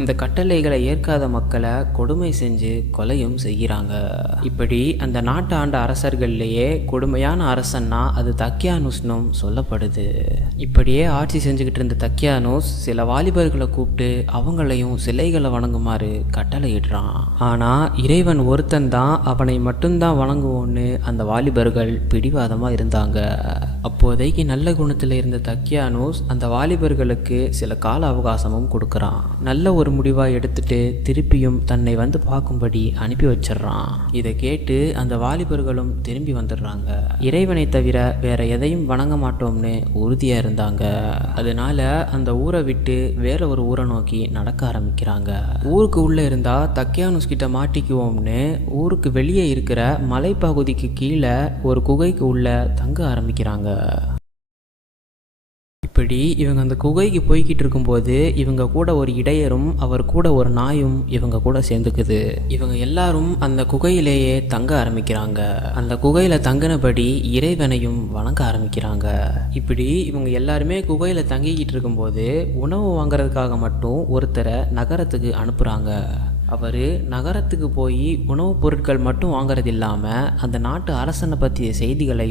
இந்த கட்டளைகளை ஏற்காத மக்களை கொடுமை செஞ்சு கொலையும் செய்கிறாங்க. இப்படி அந்த நாட்டு ஆண்ட அரசர்கள்லேயே கொடுமையான அரசன்னா அது தக்கியானூஸ்னும் சொல்லப்படுது. இப்படியே ஆட்சி செஞ்சுக்கிட்டு இருந்த தக்கியானூஸ் சில வாலிபர்களை கூப்பிட்டு அவங்களையும் சிலைகளை வணங்குமாறு கட்டளையிடுறான். ஆனால் இறைவன் ஒருத்தன் தான் அவனை மட்டும்தான் வணங்குவோன்னு அந்த வாலிபர்கள் பிடிவாதமாக இருந்தாங்க. அப்போதைக்கு நல்ல குணத்தில் இருந்த தக்கியானூஸ் அந்த வாலிபர்களுக்கு சில கால அவகாசமும் கொடுக்குறான். நல்ல ஒரு முடிவாக எடுத்துட்டு திருப்பியும் தன்னை வந்து பார்க்கும்படி அனுப்பி வச்சிடறான். இதை கேட்டு அந்த வாலிபர்களும் திரும்பி வந்துடுறாங்க. இறைவனை தவிர வேற எதையும் வணங்க மாட்டோம்னு உறுதியாக இருந்தாங்க. அதனால அந்த ஊரை விட்டு வேற ஒரு ஊரை நோக்கி நடக்க ஆரம்பிக்கிறாங்க. ஊருக்கு உள்ளே இருந்தால் தக்கியானூஸ் கிட்ட மாட்டிக்குவோம்னு ஊருக்கு வெளியே இருக்கிற மலைப்பகுதிக்கு கீழே ஒரு குகைக்கு உள்ள தங்க ஆரம்பிக்கிறாங்க. இப்படி இவங்க அந்த குகைக்கு போய்கிட்டு இருக்கும்போது இவங்க கூட ஒரு இடையரும் அவர் கூட ஒரு நாயும் இவங்க கூட சேர்ந்துக்குது. இவங்க எல்லாரும் அந்த குகையிலேயே தங்க ஆரம்பிக்கிறாங்க. அந்த குகையில தங்கினபடி இறைவனையும் வணங்க ஆரம்பிக்கிறாங்க. இப்படி இவங்க எல்லாருமே குகையில தங்கிக்கிட்டு இருக்கும்போது உணவு வாங்குறதுக்காக மட்டும் ஒருத்தரை நகரத்துக்கு அனுப்புறாங்க. அவர் நகரத்துக்கு போய் உணவுப் பொருட்கள் மட்டும் வாங்குறது இல்லாமல் அந்த நாட்டு அரசனை பற்றிய செய்திகளையும்